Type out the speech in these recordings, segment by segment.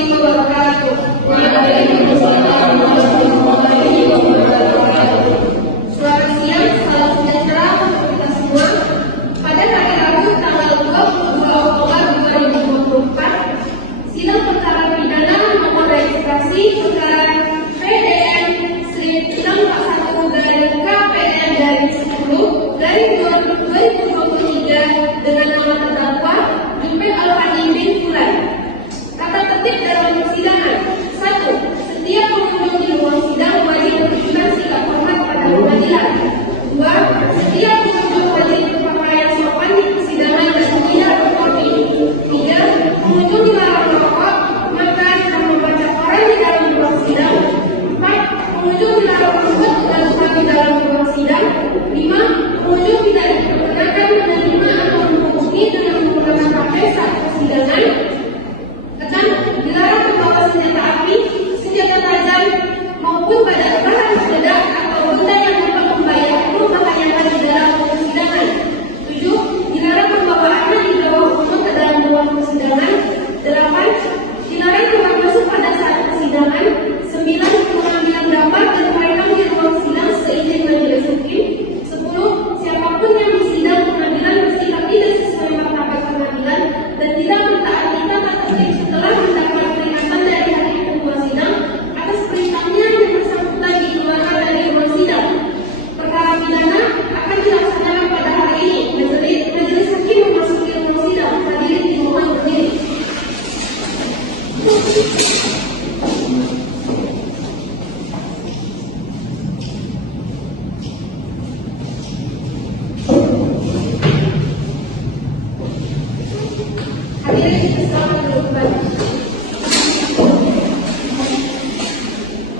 warahmatullahi wabarakatuh. Waalaikumsalam warahmatullahi wabarakatuh. Selamat siang, salam sejahtera untuk kita semua. Pada hari Rabu tanggal 22 Oktober 2024, sidang perkara pidana nomor registrasi perkara PDN Street 641 dari KPN dari 10 dari 2023 dengan nama terdakwa Jupen Alfani bin Fulan. Kata tertib dalam persidangan: 1. Setiap pengunjung di ruang sidang wajib menunjukkan sikap hormat pada pengadilan. 2. Setiap pengunjung wajib berpakaian sopan di persidangan dan tidak berkopi. 3. Pengunjung dilarang merokok, makan, dan membaca koran di dalam ruang sidang. 4. Pengunjung dilarang menyebut dan sholat di dalam ruang sidang. 5. Pengunjung tidak diperkenakan menerima atau menghubungi dengan menggunakan HP saat persidangan. 6. Dilarang membawa senjata api, senjata tajam, maupun bahan peledak atau benda yang dapat membahayakan di dalam persidangan. 7. Dilarang membawa anak di bawah umur ke dalam ruang persidangan. 8. Dilarang keluar masuk pada saat persidangan. 9. Pengambilan gambar dan merekam di ruang sidang seizin majelis hakim. 10. Siapapun yang bersidang pengadilan bersikap tidak sesuai martabat pengadilan dan tidak mentaati tata tertib setelah mendapat peringatan dari hakim ketua sidang atas perintahnya yang bersangkutan dikeluarkan dari ruang sidang. Perkara pidana akan dilaksanakan pada hari ini. Majelis hakim memasuki ruang sidang. Hadirin dimohon berdiri. Hadirin selamat duduk kembali.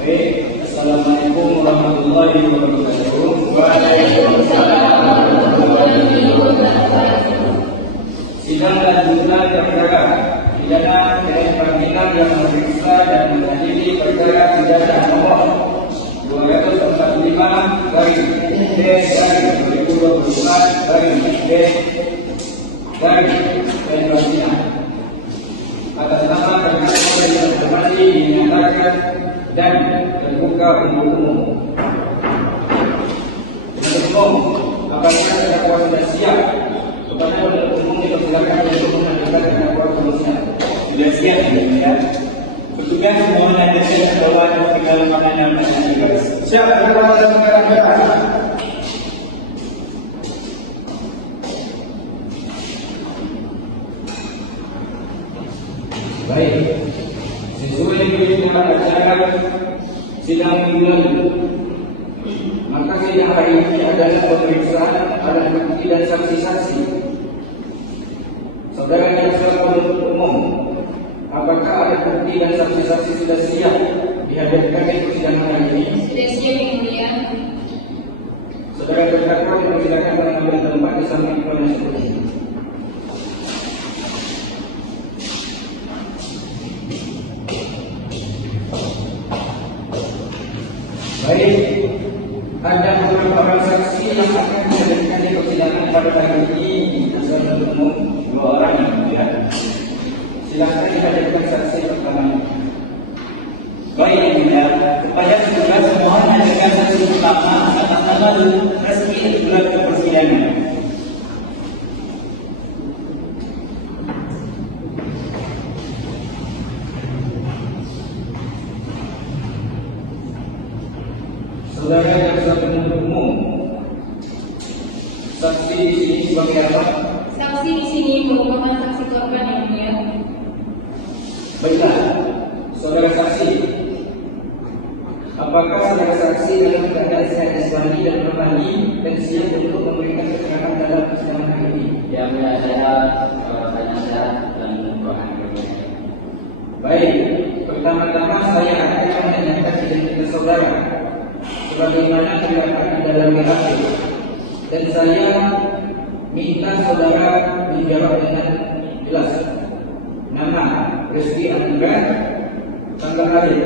Baik, Assalamualaikum warahmatullahi wabarakatuh. Waalaikumsalam warahmatullahi wabarakatuh. Sidang lanjutan perkara pidana terkait panggilan yang memeriksa dan menghadiri perkara pidana nomor 245 garis D garis 2024 garis D garis Palestina atas nama terdakwa yang hormati dinyatakan dan terbuka untuk umum. Penuntut umum, apakah terdakwa sudah siap? Kepada penuntut umum dipersilakan untuk mengajukan terdakwa seterusnya. Sudah siap ya? Petugas mohon hadirkan bahwa tinggal makanan dan makanan juga. Siap terdakwa dan perkara. Baik, sesuai ketentuan acara sidang minggu lalu, maka sidang hari ini adalah pemeriksaan alat bukti dan saksi-saksi. Saudara jaksa penuntut umum, apakah alat bukti dan saksi-saksi sudah siap dihadirkan di persidangan hari ini? Sudah siap, Yang Mulia. Saudara terdakwa dipersilakan mengambil tempat di samping penasihat hukum. Baik, ada beberapa orang saksi yang akan dihadirkan di persidangan pada hari ini. Penuntut umum 2 orang ya. Silakan dihadirkan saksi pertama. Baik ya, kepada petugas mohon hadirkan saksi pertama atas nama resmi bulan ke persidangan. Saudara jaksa penuntut umum, saksi di sini sebagai apa? Saksi di sini merupakan saksi korban, Yang Mulia. Baiklah, saudara saksi, apakah saudara saksi dalam keadaan sehat jasmani dan rohani dan siap untuk memberikan keterangan dalam persidangan hari ini? Yang Mulia, sehat, hanya sehat dan rohani. Baik, pertama-tama saya akan menanyakan identitas saudara sebagaimana terdapat di dalam BAP, dan saya minta saudara menjawab dengan jelas. Nama Rizky Andra, tanggal lahir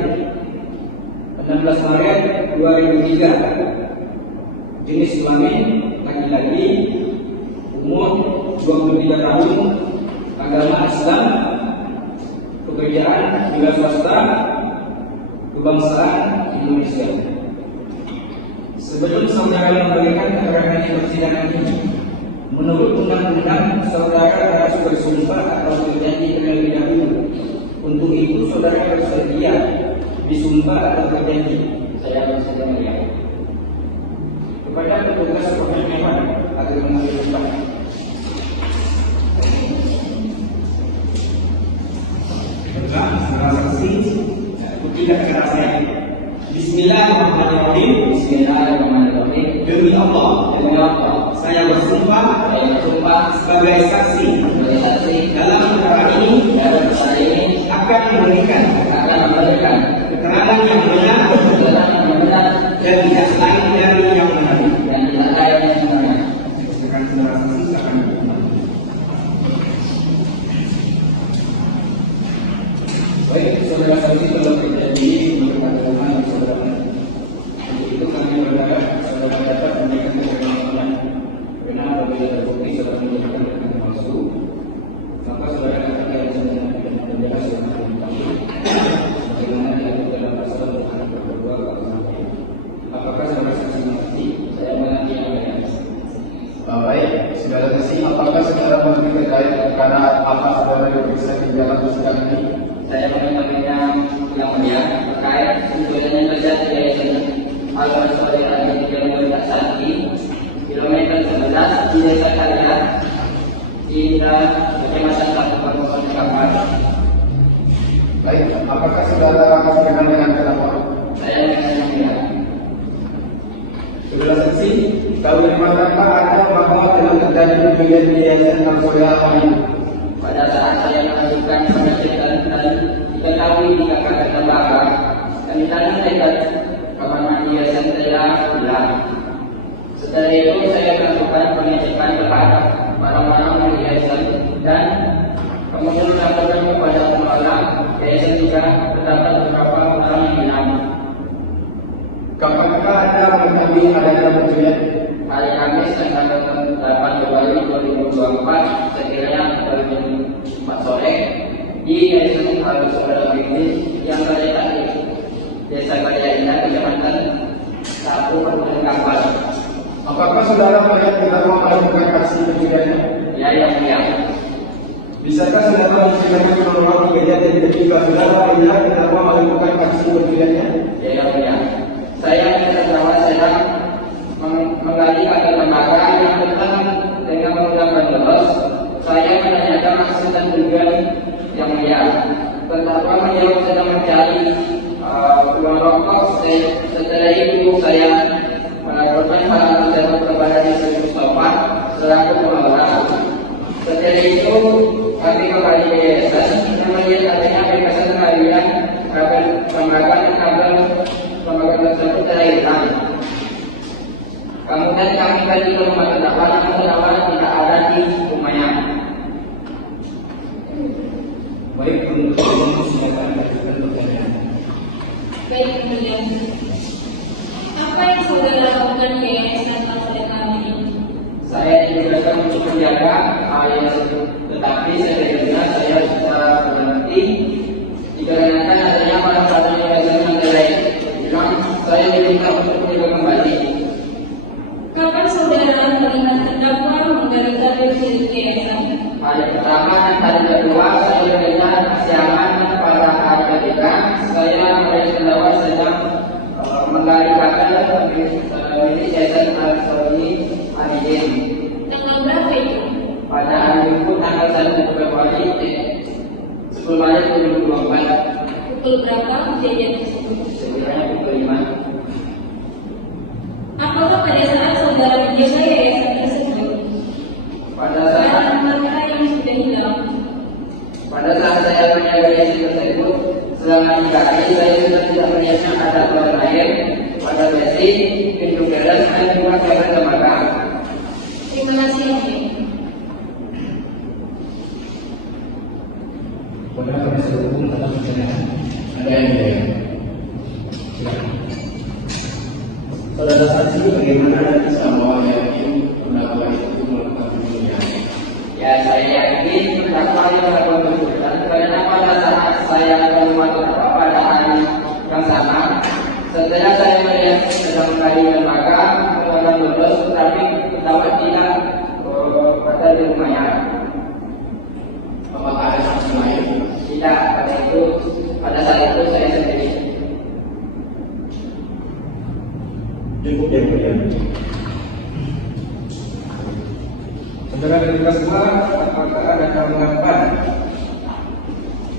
16 Maret 2003, jenis kelamin laki-laki, umur 23 tahun, agama Islam, pekerjaan, juga swasta, kebangsaan Indonesia. Sebelum saudara memberikan keterangan di persidangan ini, menurut undang-undang saudara harus bersumpah atau berjanji terlebih dahulu. Untuk itu saudara bersedia disumpah atau berjanji? Saya bersedia mulia. Kepada petugas pemakaman agar mengambil sumpah. Saksi tidak kerasa. Bismillahirrahmanirrahim. Bismillahirrahmanirrahim. Demi Allah, Demi Allah, saya bersumpah sebagai saksi dalam perkara ini akan memberikan keterangan yang benar dan tidak lain dari yang benar. Silakan saudara saksi, silakan. Baik, saudara saksi telah terjadi perkara saudara. Untuk itu kami berharap saudara dapat memberikan keterangan benar apabila terbukti saudara menjadikan keterangan palsu, maka saudara akan diancam dengan penjara selama 5 tahun. Bagaimana diatur dalam pasal 22 apakah saudara saksi mengerti? Saya mengerti yang mulia. Baik, saudara saksi, apakah saudara mengerti terkait karena apa saudara diperiksa di dalam persidangan ini? Saya mengetahuinya yang mulia terkait kejadian yang terjadi di Yayasan Al Saudara di Jalan Sati, kilometer 11 di Desa Kalian, di Kecamatan Kabupaten Kampar. Baik, apakah saudara berkenan dengan terlapor? Saya mengenal yang mulia. Saudara saksi, Tahu dari manakah ada bahwa telah terjadi pembelian di Yayasan Al Saudara ini? Pada saat saya mengajukan pengajuan dan diketahui dikatakan terbakar, kami tanya saya kamar mandi Yayasan saya hilang. Setelah itu saya melakukan pengecekan terhadap barang-barang dari Yayasan dan kemudian melakukan kepada pengelola Yayasan juga terdapat beberapa barang yang hilang. Kapankah Anda mengetahui adanya pembelian? Hari Kamis tanggal 8 Februari 2024 sekiranya pada jam 4 sore di Yayasan Al Saudara Bisnis yang terletak di Desa Baya Indah, Kecamatan Kabupaten Kampar. Apakah saudara melihat terdakwa melakukan aksi pembeliannya? Ya, yang mulia. Bisakah saudara menceritakan kronologi kejadian ketika saudara melihat terdakwa melakukan aksi pembeliannya? Ya, yang mulia. Saya terdakwa sedang menggali kabel lembaga yang datang dengan menggunakan lolos. Saya menanyakan maksud dan tujuan yang mulia. Terdakwa menjawab sedang mencari uang rokok. Setelah itu saya melaporkan hal tersebut kepada Desa Mustafa selaku pengelola. Setelah itu kami kembali ke yayasan dan melihat adanya bebasan pengalihan kabel lembaga dan kabel lembaga tersebut telah hilang. Kemudian kami pergi ke rumah terdakwa, namun terdakwa tidak ada di rumahnya. baik untuk silakan lanjutkan pertanyaan. Baik, kemudian apa yang saudara lakukan di Yayasan Al Saudara ini? Saya ditugaskan untuk menjaga yayasan, tetapi sebenarnya saya sudah berhenti dikarenakan adanya barang-barang yayasan yang telah hilang. Saya diminta untuk menjaga kembali. Kapan saudara melihat terdakwa menggali kabel milik yayasan? Hari pertama dan hari kedua saya melihat kesiangan pada hari ketiga. Saya melihat terdakwa sedang menggali kabel milik yayasan Al Saudara Adidin. Tanggal berapa itu? Pada hari Minggu tanggal 1 Februari 10 Maret 2024. Pukul berapa kejadian tersebut? Sekiranya pukul 5. Apakah pada saat saudara menjaga yayasan tersebut Pada saat barang-barang yang sudah hilang? saya menjaga yayasan tersebut selama 3 hari saya sudah tidak melihatnya ada keluar air pada besi, pintu gelas dan juga kabel lembaga. Terima kasih. Pada penasihat hukum dalam persidangan ada yang lain. Silakan. Saudara saksi, bagaimana bisa yakin terdakwa itu melakukan pembunuhan? Ya, saya yakin terdakwa yang melakukan pembunuhan karena pada saat saya akan membantu Bapak pada hari yang sama. Setelah saya melihat sedang mengadakan makan, mengeluarkan lulus, tetapi dapat tidak pada di rumahnya. Apakah ada saksi lain? Tidak, pada saat itu saya sendiri. Cukup ya, Bu, ya. Saudara dari kelas 2, apakah ada tanggapan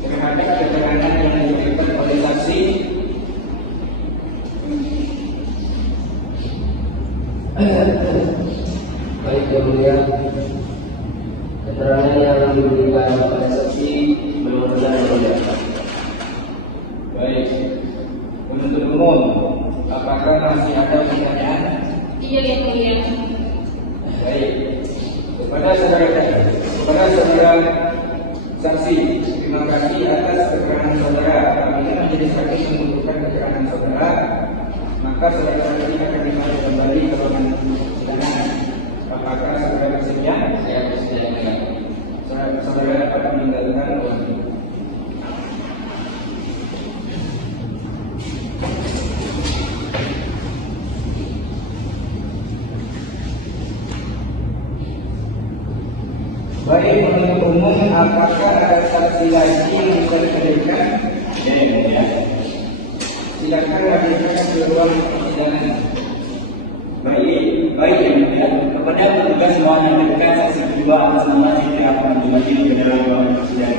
terhadap keterangan yang diberikan oleh saksi? Baik, Yang Mulia, keterangan yang diberikan oleh saksi belum benar yang mulia. Baik, penuntut umum, apakah masih ada pertanyaan? Iya, Yang Mulia. Baik, kepada saudara saksi, terima kasih atas keterangan saudara. Apabila menjadi saksi membutuhkan keterangan saudara, maka saudara saksi akan dipanggil kembali ke ruangan persidangan. Apakah saudara bersedia? Saya bersedia. Saudara dapat meninggalkan ruangan ini. Baik, penuntut umum, apakah ada saksi lagi yang bisa dihadirkan? Ya. Silakan hadirkan ke ruang persidangan. Baik ya. Kepada petugas mohon hadirkan saksi kedua atas nama Siti Abdul Majid ke dalam ruang persidangan.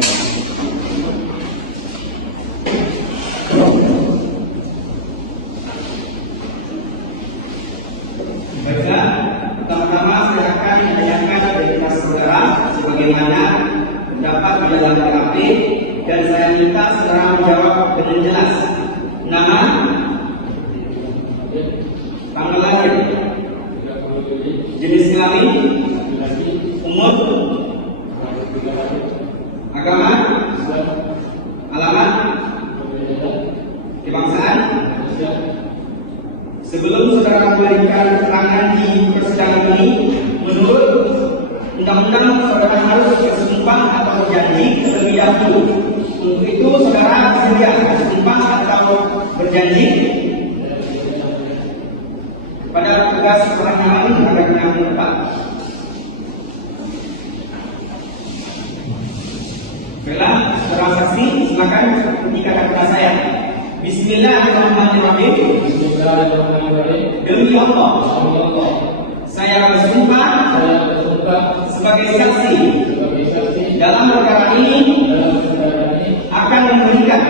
Baiklah, pertama-tama saya akan menanyakan identitas saudara sebagaimana terdapat di dalam BAP dan saya minta saudara menjawab dengan jelas. Nama, tanggal lahir, jenis kelamin, umur, agama, alamat, kebangsaan. Sebelum saudara memberikan keterangan di persidangan ini, menurut undang-undang saudara harus bersumpah atau berjanji terlebih dahulu. Untuk itu saudara bersedia bersumpah atau berjanji kepada petugas perangkat ini agar menyambut tepat. Baiklah, saudara saksi, silakan buktikan kepada saya. Bismillahirrahmanirrahim. Demi Allah, saya bersumpah sebagai saksi dalam perkara ini akan memberikan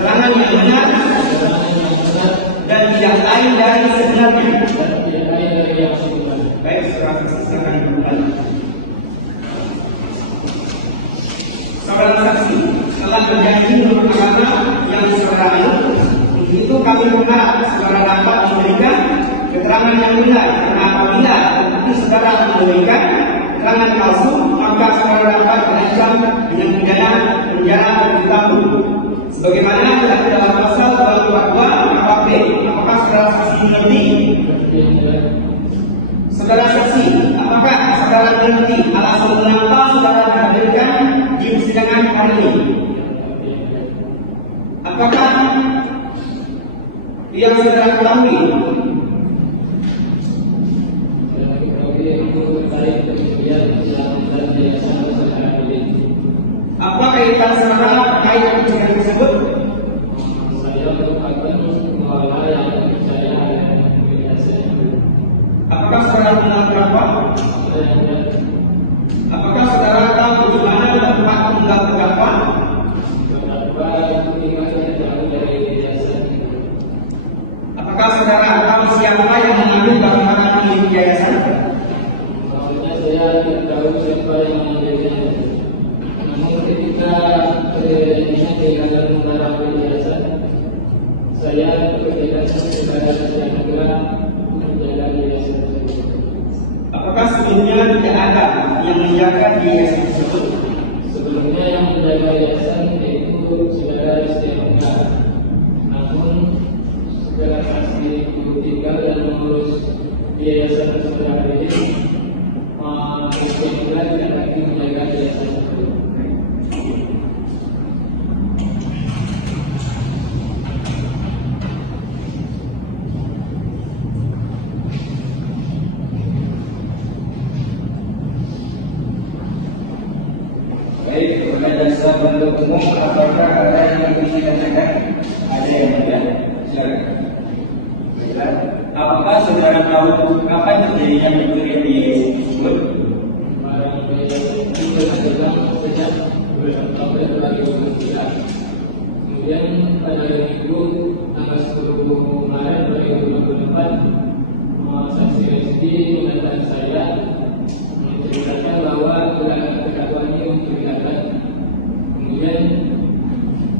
keterangan yang benar dan tidak lain dari sebenarnya. Baik, saudara saksi, silakan kembali. Saudara saksi telah berjanji menurut agama yang saudara anut. Itu kami berharap saudara dapat memberikan keterangan yang benar, karena apabila itu saudara memberikan keterangan palsu, maka saudara dapat terancam dengan pidana penjara 7 tahun. Sebagaimana telah dalam pasal 242 KUHP. Apakah saudara saksi mengerti? Saudara saksi, apakah saudara mengerti alasan mengapa saudara dihadirkan di persidangan hari ini? Apakah yang saudara ketahui? Apa kaitan saudara terkait dengan persidangan tersebut? Apakah saudara mengenal berapa? Apakah saudara tahu di mana tempat tinggal terdakwa? Apakah saudara tahu siapa yang mengambil barang-barang milik yayasan? Saya tidak tahu siapa yang mengambilnya. Namun ketika ini kehilangan barang milik yayasan, saya kehilangan kepada yang gerak menjaga yayasan tersebut. Apakah sebelumnya tidak ada yang menjaga di yayasan tersebut? Sebelumnya yang menjaga yayasan yaitu saudara Istiawa. Namun saudara saksi tinggal dan mengurus yayasan saudara ini, Istiawa tidak lagi menjaga yayasan tersebut. Baik, kepada jasa penuntut umum, apakah ada yang ingin ditanyakan? Ada yang tidak? Silakan. Baiklah. Apakah saudara tahu kapan terjadinya pencurian di tersebut? Sejak bulan Oktober 2009. Kemudian pada hari Minggu tanggal 10 Maret 2024, saksi Rizky mendatangi saya menceritakan bahwa gerakan terdakwa ini mencurigakan. Kemudian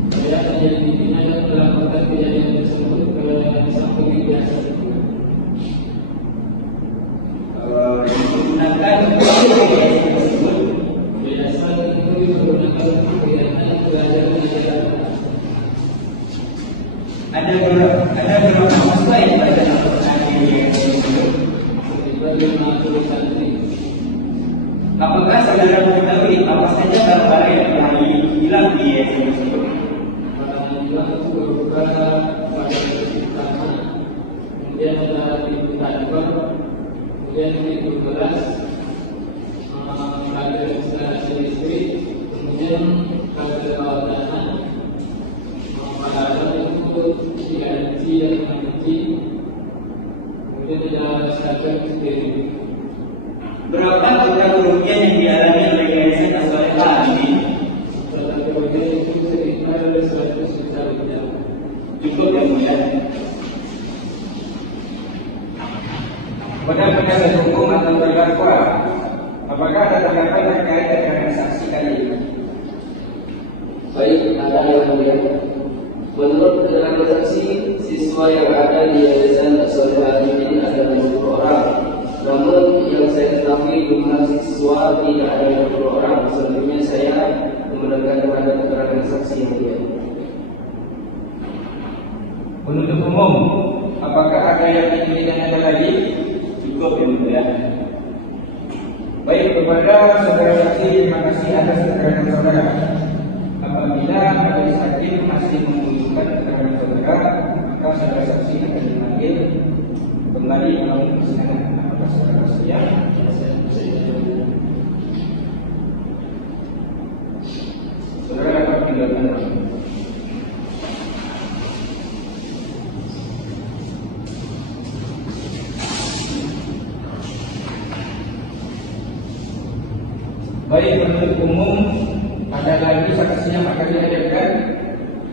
saya menyelidikinya dan melaporkan kejadian tersebut ke sang penyidik tersebut. Menggunakan Yayasan itu menggunakan kegiatan pelajaran masyarakat. ada berapa mahasiswa yang pada laporan ini? Sekitar 50 santri. Apakah saudara mengetahui apa saja barang-barang yang telah hilang di yayasan tersebut? Barang hilang itu berupa pada pertama, kemudian ada pintu kantor, kemudian pintu kelas, kabel instalasi listrik, kemudian kabel bawah tanah, alat untuk diganti dan mengganti, kemudian ada starter sendiri. Berapa total kerugian yang dialami oleh yayasan As-Salihah ini? Total kerugian itu sekitar 100 juta rupiah. Cukup ya, Bu ya? Kepada penasihat hukum atau terdakwa, apakah ada tanggapan terkait dengan saksi kali ini? Baik, ada yang mulia. Menurut keterangan saksi, siswa yang ada di yayasan As-Salihah ini ada 20 orang. Namun yang saya ketahui jumlah siswa tidak ada 20 orang. Selanjutnya saya membenarkan kepada keterangan saksi yang mulia. Penuntut umum, apakah ada yang ingin ditanyakan lagi? Cukup ya, Bu ya? Baik, kepada saudara saksi, terima kasih atas keterangan saudara. Apabila majelis hakim masih membutuhkan keterangan saudara, maka saudara saksi akan dipanggil kembali melalui persidangan. Apakah saudara siap? Saudara dapat meninggalkan ruangan. Baik, penuntut umum, ada lagi saksi yang akan dihadirkan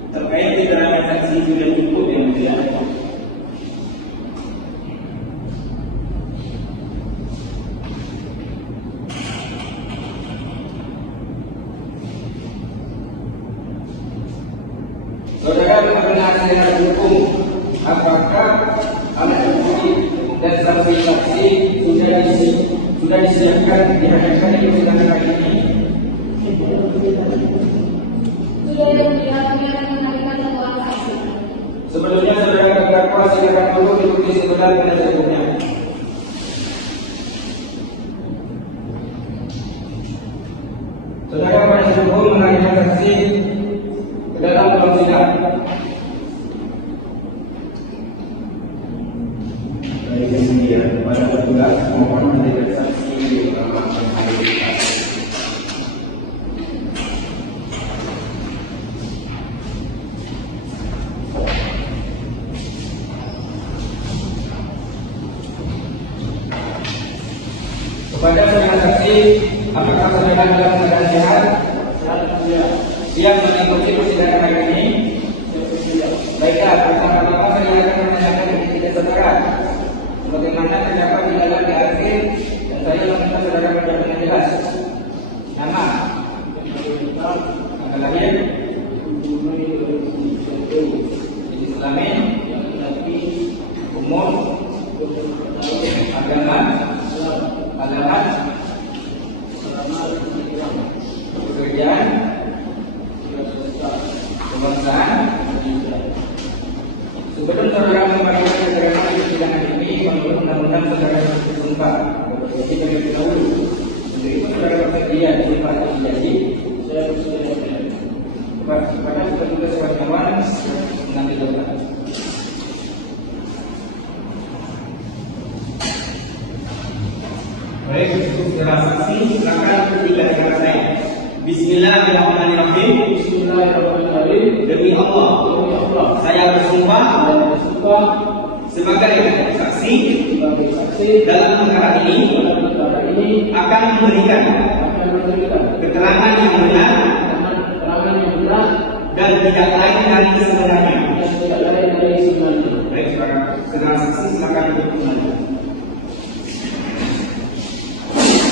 terkait keterangan saksi sudah cukup yang mulia. Saudara mengenal secara hukum, apakah alat bukti dan saksi-saksi sudah disiapkan dihadapkan di persidangan kali ini? Sudah dilakukan menarikan satu saksi. Sebelumnya saudara terdakwa silakan dulu diikuti sebentar penasihat hukumnya. Saudara penasihat hukum menarikan saksi ke dalam ruang sidang. Baik, kemudian kepada petugas mohon menjadi saksi di dalam pemeriksaan. Kepada saudara saksi, apakah saudara dalam keadaan sehat? Siap mengikuti persidangan hari ini? Baiklah, pertama-tama saya akan menanyakan identitas saudara. Bagaimana terdapat di dalam BAP dan saya meminta saudara menjawab dengan jelas. Nama, tanggal lahir, jenis kelamin, umur, agama, alamat, pekerjaan, kebangsaan. Sebelum saudara memberikan keterangan di persidangan ini, menurut undang-undang saudara bersumpah berarti terlebih dahulu. Untuk itu saudara bersedia disumpah atau jadi? Saya bersedia. Kepada petugas wartawan mengambil doa. Baik, untuk saudara saksi, silakan bertiga dengan saya. Bismillahirrahmanirrahim. Bismillahirrahmanirrahim. Demi Allah, Demi Allah, saya bersumpah saya bersumpah sebagai saksi sebagai saksi dalam perkara ini dalam perkara ini akan memberikan akan memberikan keterangan yang benar keterangan yang benar dan tidak lain dari sebenarnya. dan tidak lain dari sebenarnya. Baik, saudara saksi silakan duduk kembali.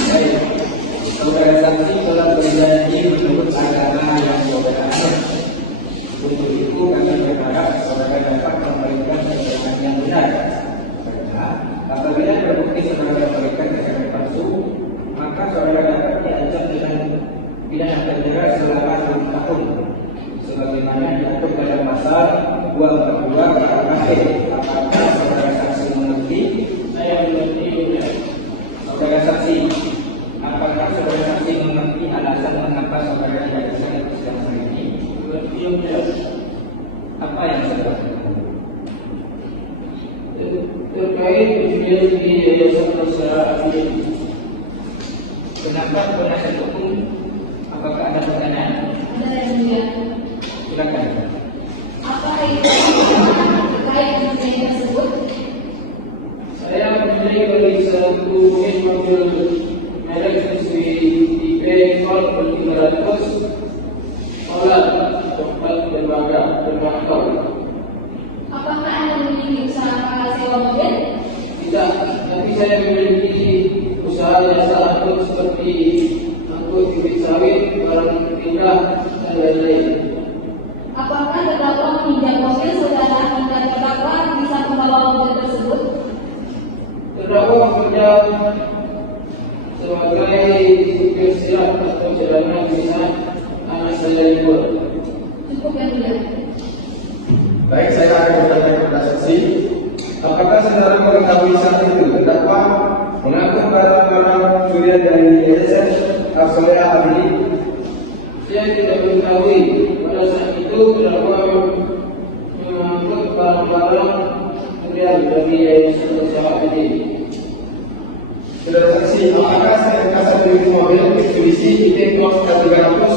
Baik, saudara saksi telah berjanji menurut agama yang saudara anut. Untuk itu kami berharap saudara dapat memberikan keterangan yang benar. Karena apabila terbukti saudara memberikan keterangan palsu, maka saudara dapat diancam dengan pidana penjara selama 6 tahun. Sebagaimana diatur pada pasal 242 KUHP. Apakah saudara saksi mengerti? Saya mengerti. Saudara saksi, apakah saudara saksi mengerti alasan mengapa saudara tidak bisa bersidang hari ini? Mengerti, ya. Apa yang saudara lakukan? Terkait kejadian di Yayasan Persaudaraan ini. Kenapa penasihat hukum? Apakah ada pertanyaan? Ada yang mulia. Silakan. Apakah itu terkait dengan yang tersebut? Saya memiliki bagi satu unit mobil merek Mitsubishi Colt 300 Holland coklat bermotor. Apakah Anda memiliki usaha sewa mobil? Tidak, tapi saya memiliki usaha jasa angkut seperti angkut bibit sawit, barang pindah, dan lain-lain. Apakah terdakwa meminjam mobil saudara hingga terdakwa bisa membawa mobil tersebut? Terdakwa meminjam sebagai supir silat atau jalanan bisa anak saya libur. Cukup yang mulia. Baik, saya akan bertanya kepada saksi. Apakah saudara mengetahui saat itu terdakwa mengangkut barang-barang curian dari Yayasan Persaudaraan ini? Saya tidak mengetahui pada saat itu terdakwa mengangkut barang-barang curian dari Yayasan Persaudaraan ini. Saudara saksi, apakah saudara satu unit mobil Mitsubishi Colt 300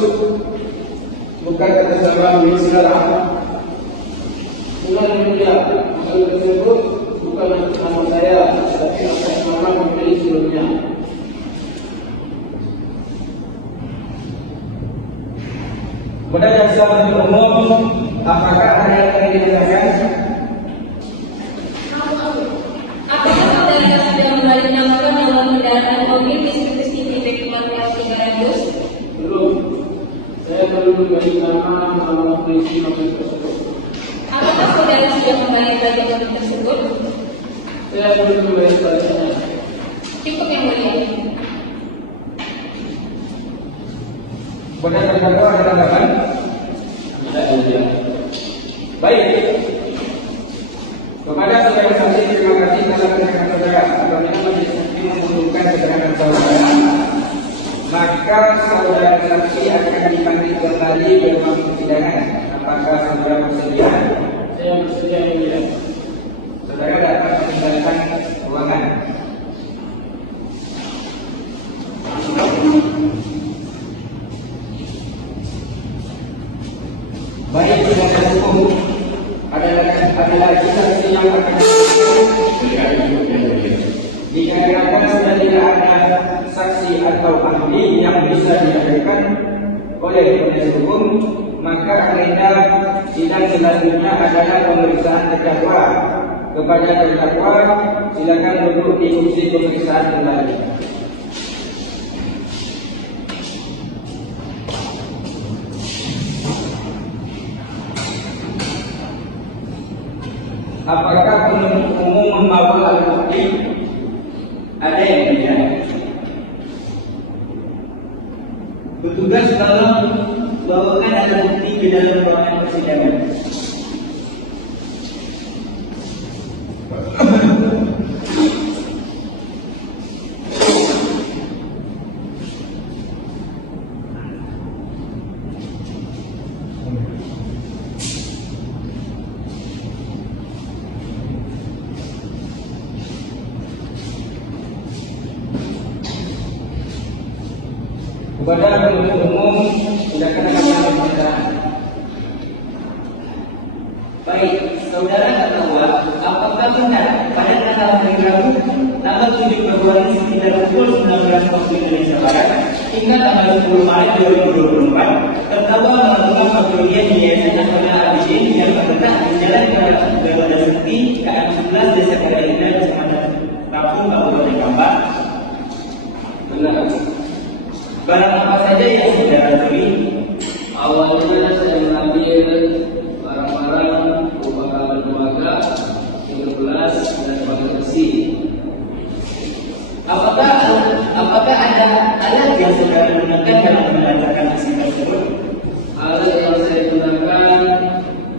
bukan atas nama milik saudara? Bukan yang mulia, mobil tersebut bukan atas nama saya, tapi atas nama pemilik sebelumnya. Pada dasar umum, apakah ada yang ingin ditanyakan? Apakah saudara sudah membalik namakan nama kendaraan mobil Mitsubishi Colt 300? Belum, saya belum memberi nama polisi mobil tersebut. Apakah saudara sudah membayar bagi mobil tersebut? Saya belum memberi baliknya. Cukup yang mulia. Pada terdakwa ada tanggapan? Tidak mulia. Baik. Kepada saudara saksi, terima kasih atas keterangan saudara. Apabila majelis hakim membutuhkan keterangan saudara, maka saudara saksi akan dipanggil kembali ke ruang persidangan. Apakah saudara bersedia? Saya bersedia yang mulia. Saudara dapat meninggalkan ruangan. Baik, saudara hukum, ada lagi saksi yang akan jika dirasa sudah tidak ada saksi atau ahli yang bisa dihadirkan oleh penasihat hukum, maka agenda sidang selanjutnya adalah pemeriksaan terdakwa. Kepada terdakwa, silakan duduk di kursi pemeriksaan kembali. Apakah penuntut umum membawa alat bukti? Ada yang tidak. Petugas tolong bawakan alat bukti ke dalam ruangan persidangan. Kepada penuntut umum, silakan akan pernyataan. Baik, saudara terdakwa, apakah benar pada tanggal hari Rabu tanggal 7 Februari sekitar pukul 19 waktu Indonesia Barat hingga tanggal 10 Maret 2024 terdakwa melakukan patroli di Yayasan Nasional Abidin yang terletak di Jalan Gawada Sekti, KM 11 Desa Karyaina, Kecamatan Tapung, Kabupaten Kampar? Benar. Barang apa saja yang saudara curi? Awalnya saya mengambil barang-barang berupa kabel tembaga, 13 dan pagar besi. Apakah ada alat yang saudara gunakan dalam melancarkan aksi tersebut? Alat yang saya gunakan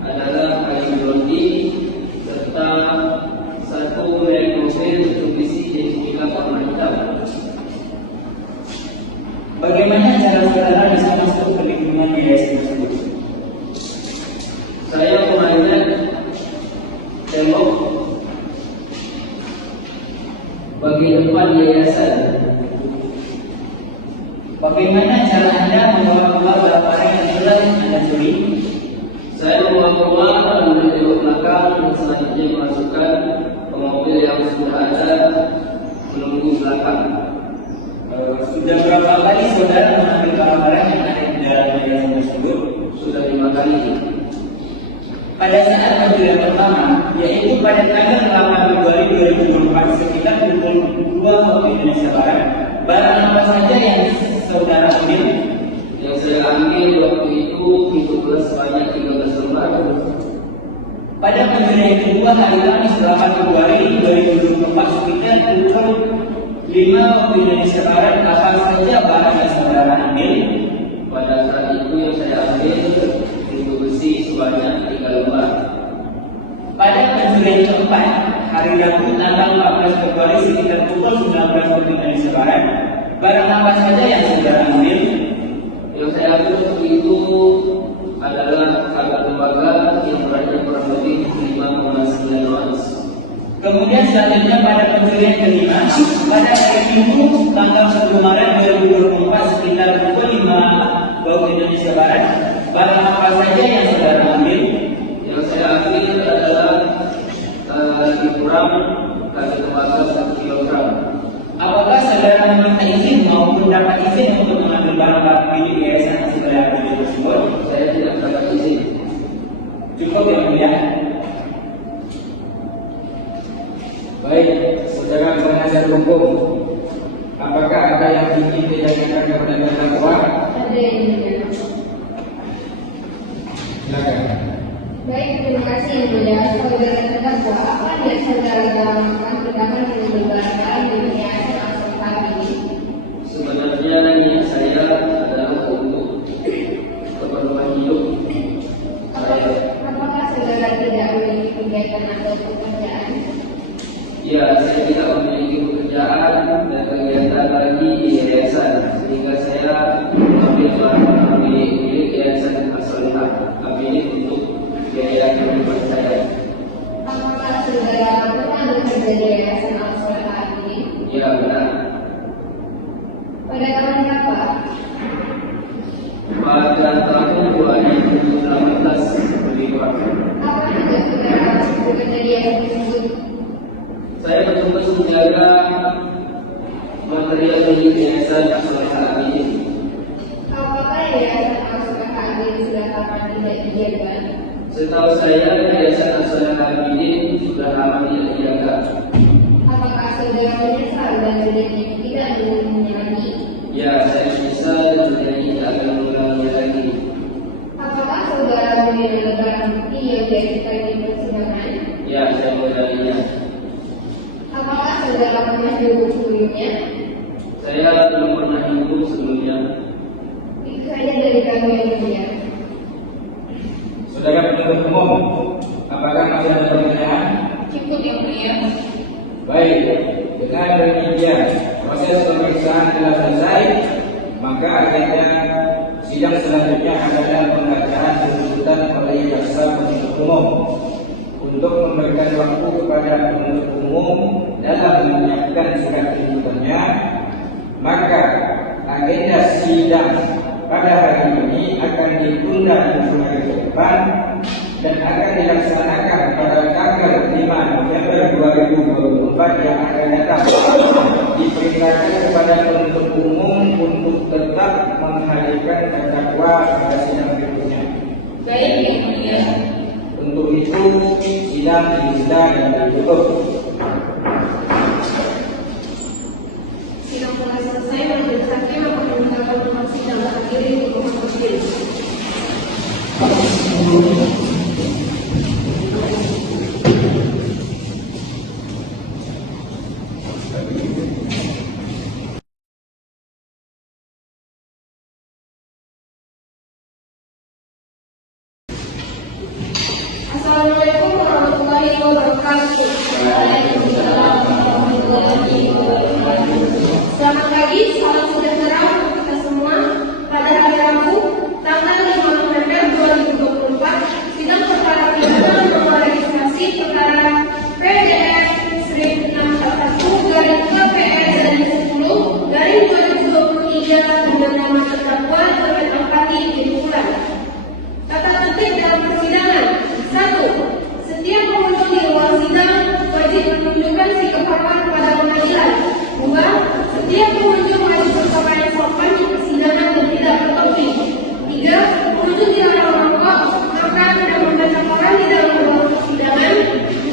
adalah kayu blonti serta satu rek mobil berisi jika warna hitam. Bagaimana cara saudara bisa masuk ke lingkungan yayasan tersebut? Saya memanjat tembok bagian depan yayasan. Bagaimana cara Anda membawa keluar barang-barang yang sudah Anda curi? Saya membawa keluar dan di belakang dan selanjutnya memasukkan ke mobil yang sudah ada menunggu belakang. Sudah berapa kali saudara mengambil barang-barang yang ada di dalam yayasan tersebut? Sudah 5 kali. Pada saat panggilan pertama, yaitu pada tanggal 8 Februari 2024 sekitar pukul 2 waktu Indonesia Barat, barang apa saja yang saudara ambil? Yang saya ambil waktu itu sebanyak 13 lembar. Pada pencurian kedua hari Kamis 8 Februari 2024 sekitar pukul 5 waktu Indonesia Barat, apa saja barang yang saudara ambil? Pada saat itu yang saya ambil pintu besi sebanyak 3 lembar. Pada pencurian keempat hari Rabu tanggal 14 Februari sekitar pukul 19 waktu Indonesia Barat, barang apa saja yang saudara ambil? Yang saya ambil waktu itu adalah kabel tembaga yang beratnya kurang lebih 5,9 ons. Kemudian selanjutnya pada pencurian kelima pada hari Minggu tanggal 1 Maret 2024 sekitar pukul 5 waktu Indonesia Barat, barang apa saja yang saudara ambil? Yang saya ambil adalah lebih kurang kabel tembaga 1 kg. Apakah saudara meminta izin maupun dapat izin untuk mengambil barang-barang milik yayasan saudara tersebut? Saya tidak dapat izin. Cukup yang mulia. Baik, saudara penasihat hukum, apakah ada yang ingin ditanyakan kepada terdakwa? Ada yang mulia. Silakan. Baik, terima kasih yang mulia. Saudara terdakwa, apa yang saudara dalam tindakan mengambil barang dari yayasan Al-Fatihah ini? Sebenarnya niat saya adalah untuk keperluan hidup. Apakah saudara tidak memiliki kegiatan atau pekerjaan? Ya, saya tidak memiliki pekerjaan dan kegiatan lagi di yayasan, sehingga saya mengambil barang milik yayasan As-Salihah Abidin untuk biaya kehidupan saya. Apakah saudara pernah bekerja di yayasan Al-Fatihah ini? Ya, benar. Pada tahun berapa? Pada tahun 2018 lebih kurang. Apa tugas saudara bekerja di yayasan tersebut? Saya bertugas menjaga material milik yayasan As-Salihah Abidin. Apakah yayasan Al-Fatihah ini sudah lama tidak dijaga? Setahu saya, yayasan As-Salihah Abidin sudah lama tidak dijaga. Apakah saudara menyesal dan tidak mengulanginya lagi? Ya, saya bisa dan berjanji tidak akan mengulanginya lagi. Apakah saudara memiliki barang bukti yang diajukan di persidangan? Ya, saya mengulanginya. Apakah saudara pernah duduk sebelumnya? Saya belum pernah hidup sebelumnya. Itu saja dari kami yang mulia. Saudara penuntut umum, apakah masih ada pertanyaan? Cukup yang mulia. Baik, dengan demikian proses pemeriksaan telah selesai, maka agenda sidang selanjutnya adalah pembacaan tuntutan oleh jaksa penuntut umum. Untuk memberikan waktu kepada penuntut umum dalam menyiapkan surat tuntutannya, maka agenda sidang pada hari ini akan ditunda di hari ke depan dan akan dilaksanakan pada tanggal 5 November 2024 yang akan datang. Diperintahkan kepada penuntut umum untuk tetap menghadirkan terdakwa pada sidang berikutnya. Baik, Yang Mulia. Untuk itu, sidang ditunda dan ditutup. Sidang telah selesai. Majelis hakim akan meninggalkan tempat sidang berdiri untuk berdiri. Assalamualaikum warahmatullahi wabarakatuh. Waalaikumsalam warahmatullahi wabarakatuh. Selamat pagi, salam sejahtera untuk kita semua. Pada hari Rabu, tanggal 5 November 2024, sidang perkara pidana nomor registrasi perkara PDR 1641-KPR-10-2023 dengan nama terdakwa terkait Alfati Bintulan. Tata tertib dalam persidangan. 1. Setiap pengunjung di ruang sidang wajib menunjukkan sikap hormat kepada pengadilan. 2. Setiap pengunjung wajib berpakaian sopan di persidangan dan tidak bertopi. 3. Pengunjung dilarang merokok, makan, dan membaca koran di dalam ruang persidangan.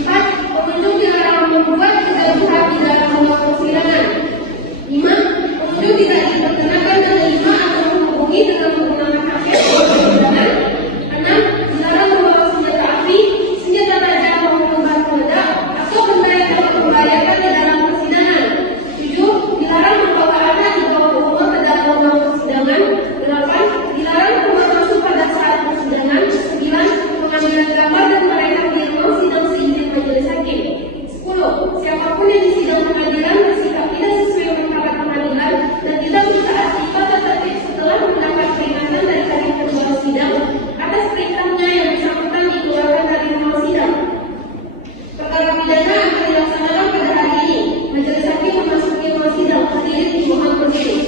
4. Pengunjung dilarang membuat kegaduhan di dalam ruang persidangan. 5. Pengunjung tidak diperkenakan menerima atau menghubungi dengan menggunakan HP di persidangan. 6. Dilarang membawa senjata api, senjata tajam maupun bahan peledak atau benda yang dapat membahayakan di dalam persidangan. 7. Dilarang membawa anak di bawah umur ke dalam ruang persidangan. 8. Dilarang keluar masuk pada saat persidangan. 9. Pengambilan gambar dan merekam di ruang sidang seizin majelis hakim. 10. Siapapun yang di sidang pengadilan bersikap tidak sesuai perkara pengadilan dan tidak mentaati tata tertib setelah mendapat peringatan dari hakim ketua sidang atas perintahnya yang bersangkutan dikeluarkan dari ruang sidang. Perkara pidana akan dilaksanakan pada hari ini. Majelis hakim memasuki ruang sidang. Hadirin dimohon berdiri.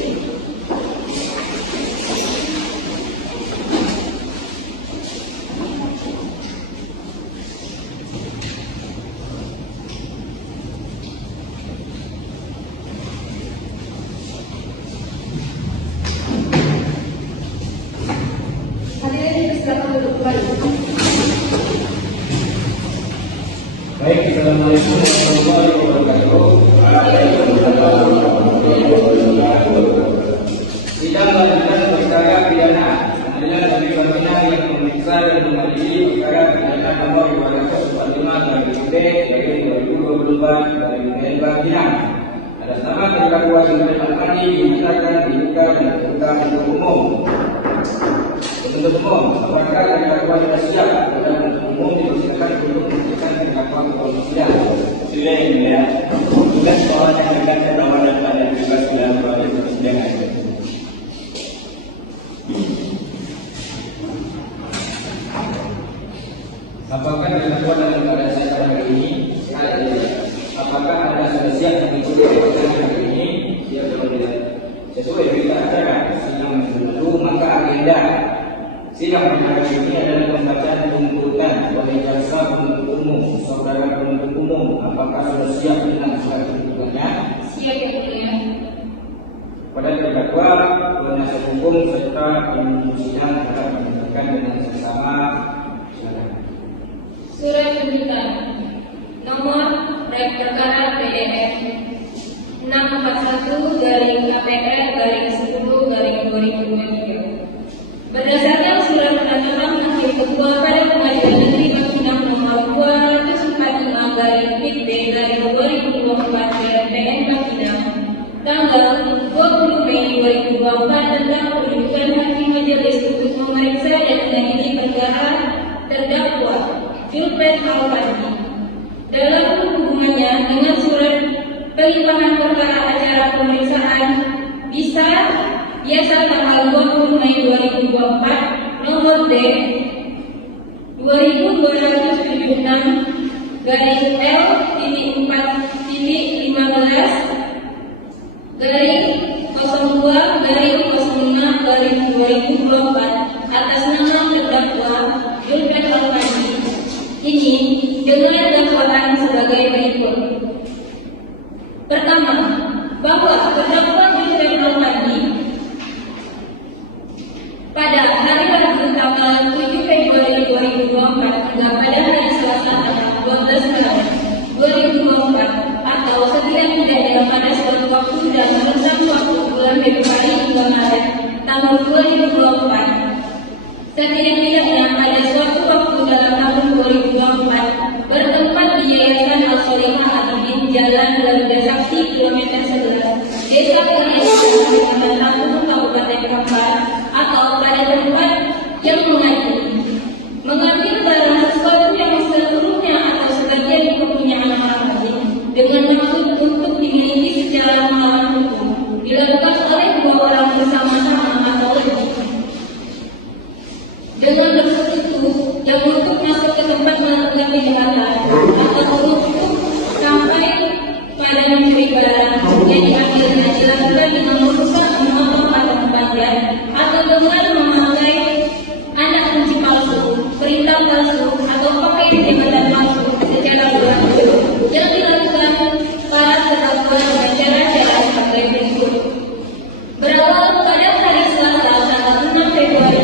Hadirin silakan duduk kembali. Baik, Assalamualaikum warahmatullahi wabarakatuh. Sidang lanjutan perkara pidana adalah dari Pembina yang memeriksa dan mengadili perkara pidana nomor 245 dari 2024 dari Pengadilan Pinang. Atas nama terdakwa Sulaiman Alfati dinyatakan dibuka dan terbuka untuk umum. Untuk umum, apakah terdakwa sudah siap dan untuk umum dipersilakan untuk memberikan terdakwa ke sidang. Sudah ini ya. Tugas soal yang akan saya tawarkan pada tugas dalam proses persidangan. Apakah terdakwa dalam keadaan saya pada hari ini? Apakah Anda sudah siap mengikuti persidangan hari ini? Ya, kalau tidak sesuai berita acara sidang lalu maka agenda sidang perkara ini adalah pembacaan tuntutan oleh jaksa penuntut umum. Saudara penuntut umum, apakah sudah siap dengan surat tuntutannya? Siap, Yang Mulia. Pada terdakwa, penasihat hukum serta penuntut sidang akan menyampaikan dengan seksama. Silakan. Surat tuntutan nomor perkara PDR 641/KPR/10/2023. Berdasarkan surat penetapan hakim ketua pada Pengadilan Negeri Bangkinang nomor 204/PIT/2024 Bangkinang tanggal 20 Mei 2024 tentang penunjukan hakim majelis untuk memeriksa dan mengadili perkara terdakwa Julpet Alfati dalam hubungannya dengan surat pelimpahan perkara acara pemeriksaan biasa tanggal 20 Mei 2024 nomor D 2276/L-4-15/0 02/05/2024 atas nama terdakwa Julpen Alfandi ini dengan dakwaan sebagai berikut. Pertama, bahwa terdakwa Julpen Alfandi pada hari Rabu tanggal 7 Februari 2024 hingga pada hari Selasa tanggal 12 Maret 2024 atau setidak-tidaknya pada suatu waktu dan rentang waktu bulan Februari hingga Maret tahun 2024, setidak-tidaknya pada suatu waktu dalam tahun 2024 bertempat di Yayasan Al-Solehah Abidin Jalan Garuda Sakti kilometer 11 Desa Kaliasan Kecamatan Lampung Kabupaten Kampar atau pada tempat yang mengambil barang sesuatu yang seluruhnya atau sebagian kepunyaan orang lain dengan maksud untuk dimiliki secara melawan hukum dilakukan oleh dua orang bersama-sama atau lebih dengan bersekutu yang untuk masuk ke tempat melakukan kejahatan atau untuk sampai pada mencuri barang yang diambilnya dilakukan dengan merusak, memotong atau membayar atau dengan memakai anak kunci palsu, perintah palsu atau pakai jabatan palsu secara berlanjut yang dilakukan para terdakwa dengan cara-cara sebagai berikut. Berawal pada hari Selasa tanggal 6 Februari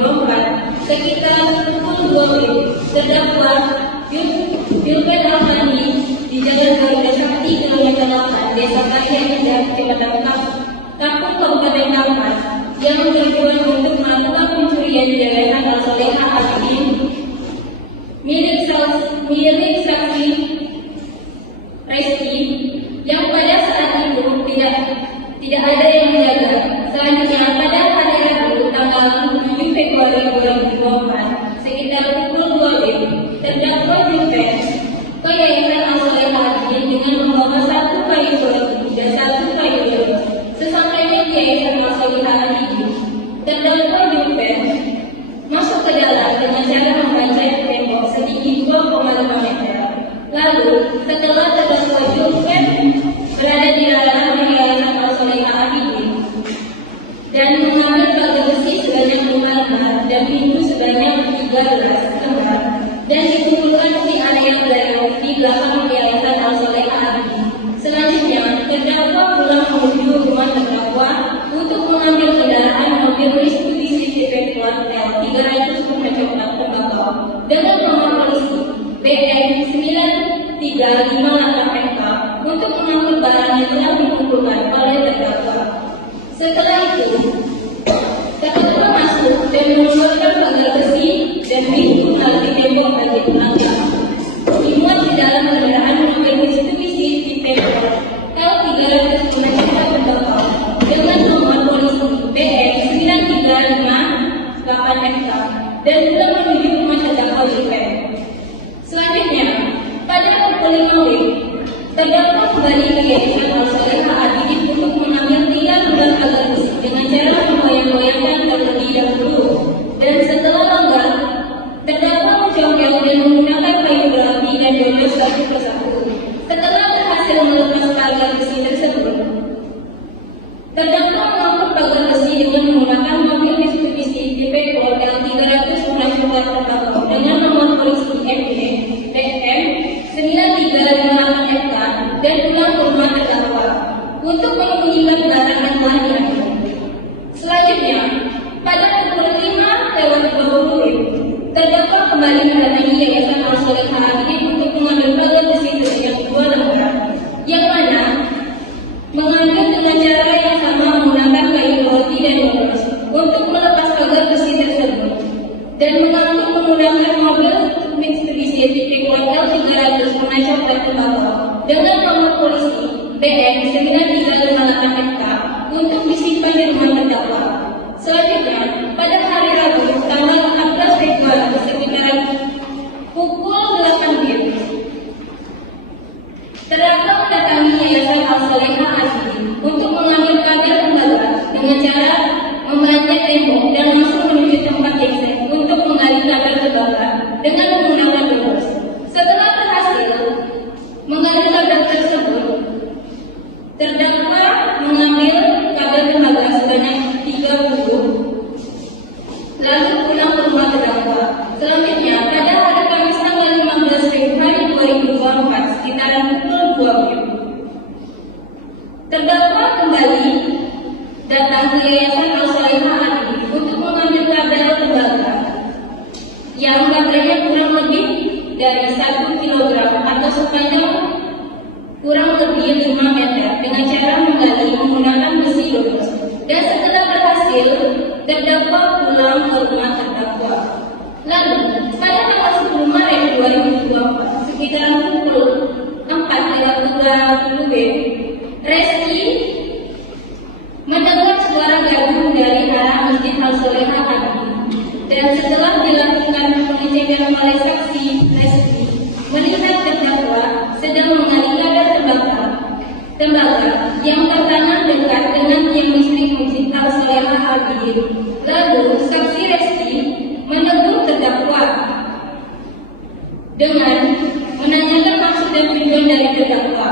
2024 sekitar pukul 2 terdakwa Julpen Alfandi di Jalan Garuda Sakti kilometer 8 Desa Kaliasan Kecamatan Kampung Kabupaten Kampar yang bertujuan untuk melakukan pencurian di Yayasan Al-Solehah Abidin milik saksi Reski yang pada saat itu tidak ada yang menjaga. Selanjutnya pada hari Rabu tanggal 7 Februari 2024 sekitar pukul 2 terdakwa Julpen ke Yayasan Al-Solehah Abidin dengan membawa satu kayu batu dan satu kayu batu. Sesampainya di Yayasan Al-Solehah Abidin, terdakwa Julpen masuk ke dalam dengan cara membancai tembok setinggi 2,5 meter. Lalu setelah terdakwa Julpen berada di dalam Yayasan Al-Solehah Abidin dan mengambil pagar besi sebanyak 5 lembar dan pintu sebanyak 13 lembar dan dikumpulkan di area pelayanan di belakang Yayasan Al-Solehah Abidin. Selanjutnya terdakwa pulang menuju rumah terdakwa untuk mengambil kendaraan mobil Mitsubishi Pajero L300 pengecekan tembakau dengan nomor polisi BN 9358 FK untuk mengangkut barang yang telah dikumpulkan oleh terdakwa. Setelah itu, terdakwa masuk dan mengeluarkan pagar besi dan pintu melalui tembok bagian belakang. Dimuat di dalam kendaraan mobil Mitsubishi Pajero L300 pengecekan tembakau dengan nomor polisi BN 9358 FK dan sudah menuju rumah terdakwa Julpen. Selanjutnya, pada pukul 5 WIB, terdakwa kembali ke Yayasan Al-Solehah Abidin untuk mengambil 3 lembar pagar besi dengan cara memgoyang-goyangkan terlebih dahulu. Dan setelah longgar, terdakwa mencongkel dan menggunakan kayu berapi dan jolok satu persatu. Setelah berhasil melepas pagar besi tersebut, terdakwa mengangkut pagar besi dengan menggunakan mobil Mitsubishi Pajero L300 pengecekan tembakau dengan nomor polisi MD TM 9358 FK dan pulang ke rumah terdakwa untuk menyembunyikan barang yang telah diambil. Selanjutnya, pada pukul 5:20 terdakwa kembali mendatangi Yayasan Al-Solehah Abidin untuk mengambil pagar besi sebanyak 2 lembar, yang mana mengambil dengan cara yang sama menggunakan kayu roti dan bolos untuk melepas pagar besi tersebut dan mengangkut menggunakan mobil Mitsubishi Pajero L300 pengecekan tembakau dengan nomor polisi BN 9358 FK untuk disimpan di rumah terdakwa. Selanjutnya, pada hari Rabu tanggal 14 Februari sekitar pukul 8 WIB, terdakwa pulang ke rumah terdakwa. Lalu, pada tanggal 10 Maret 2024, sekitar pukul 4.30 WIB, Reski mendengar suara gaduh dari arah Masjid Al-Solehah Hadi. Dan setelah dilakukan pengecekan oleh saksi, Reski melihat terdakwa sedang mengalihkan tembaga yang tertanam dekat dengan tiang listrik Masjid Al-Solehah Hadi. Lalu saksi Reski menegur terdakwa dengan menanyakan maksud dan tujuan dari terdakwa.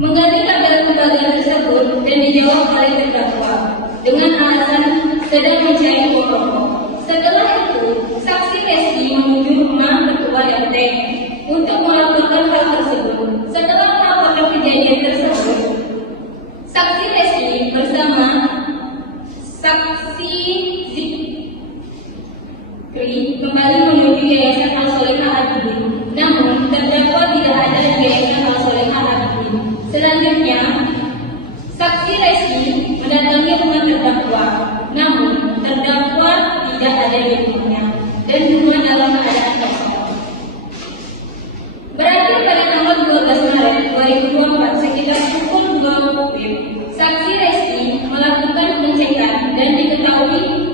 Menggali kabel tembaga tersebut dan dijawab oleh terdakwa dengan alasan sedang mencari pokok. Setelah itu, saksi Reski menuju rumah ketua RT untuk melaporkan hal tersebut. Setelah melaporkan kejadian tersebut, saksi Reski bersama saksi Zikri kembali menuju Yayasan Al-Solehah Hadi. Namun, terdakwa tidak ada di Yayasan Al-Solehah Hadi. Selanjutnya, saksi Reski mendatangi rumah terdakwa. Namun, terdakwa tidak ada di rumahnya dan rumah dalam keadaan kosong. Berakhir pada tanggal 12 Maret 2024 sekitar pukul 20 WIB, saksi Reski melakukan pengecekan dan diketahui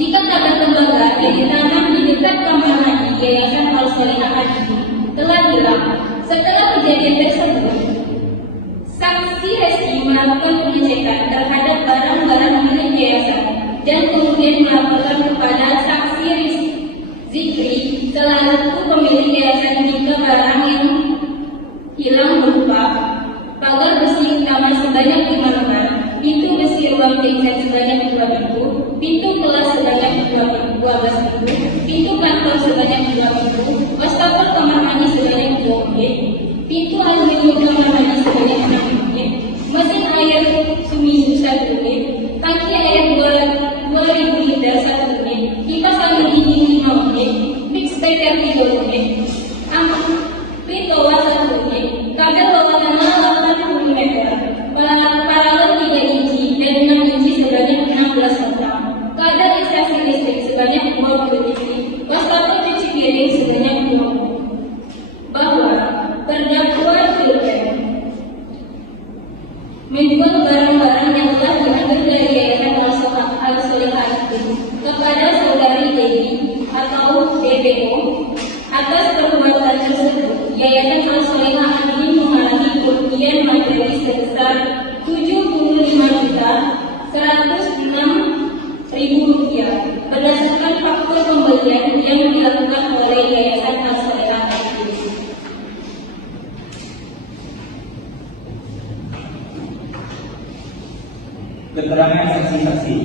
jika kabel tembaga yang ditanam di dekat kamar mandi Yayasan Al-Solehah Hadi telah hilang. Setelah kejadian tersebut, saksi Reski melakukan pengecekan terhadap barang-barang milik yayasan dan kemudian melaporkan kepada saksi Zikri selaku pemilik yayasan jika barang yang hilang berupa pagar besi utama sebanyak 5 lembar, pintu besi ruang genset sebanyak 2 pintu kelas sebanyak 12 pintu kantor sebanyak 2 wastafel kamar mandi sebanyak 2 unit, pintu aluminium kamar mandi sebanyak 6 unit, mesin air Sumizu 1 unit, tangki air 2000 liter 1 unit, kipas angin dingin 5 unit, mix breaker 3 unit, ampli toa 1 unit, kabel bawah tanah 80 meter, paralel 3 inci dan 6 inci sebanyak 16 meter, kabel instalasi listrik sebanyak 20 inci, wastafel cuci piring sebanyak 20. Bahwa terdakwa Filpen menjual barang-barang yang telah diambil dari Yayasan Al-Solehah Hadi kepada saudari Dewi atau DPO. Atas perbuatan tersebut, Yayasan Al-Solehah Hadi mengalami kerugian materi sebesar Rp75.106.000 berdasarkan faktur pembelian yang dilakukan oleh Yayasan Al-Solehah Hadi. Keterangan saksi-saksi.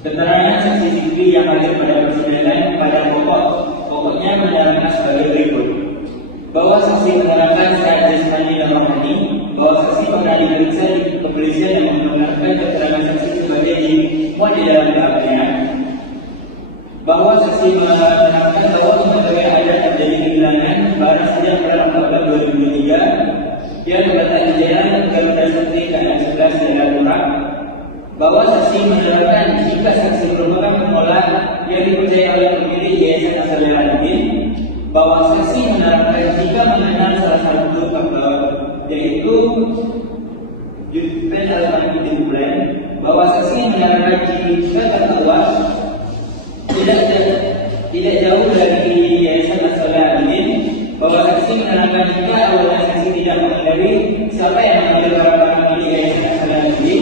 Keterangan saksi Zikri yang hadir pada persidangan pada pokoknya menerangkan sebagai berikut: bahwa saksi menerangkan secara jasmani dan rohani bahwa saksi pernah diperiksa di kepolisian yang membenarkan keterangan saksi sebagai dimuat di dalam BAP-nya, bahwa saksi menerangkan bahwa mengetahui ada terjadi kehilangan barang sejak bulan Oktober 2023 yang terletak di jalan Garuda Sakti KM 11 daerah, bahwa saksi menerangkan jika saksi merupakan pengolah yang dipercaya oleh pemilik Yayasan Al-Solehah Hadi, bahwa saksi menerangkan jika mengenal salah satu faktor yaitu Jutpen Al-Mahdi Plan, bahwa saksi menerangkan jika terdakwa tidak jauh dari Yayasan Al-Solehah Hadi, bahwa saksi menerangkan jika awalnya saksi tidak mengetahui siapa yang mengambil barang-barang milik Yayasan Al-Solehah Hadi,